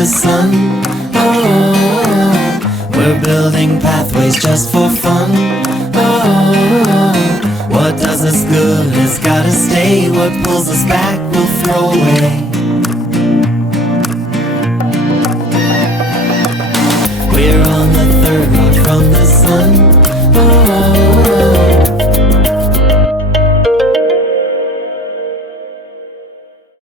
the sun. Oh, we're building pathways just for fun. Oh, what does us good has gotta stay. What pulls us back we'll throw away. We're on the third road from the sun.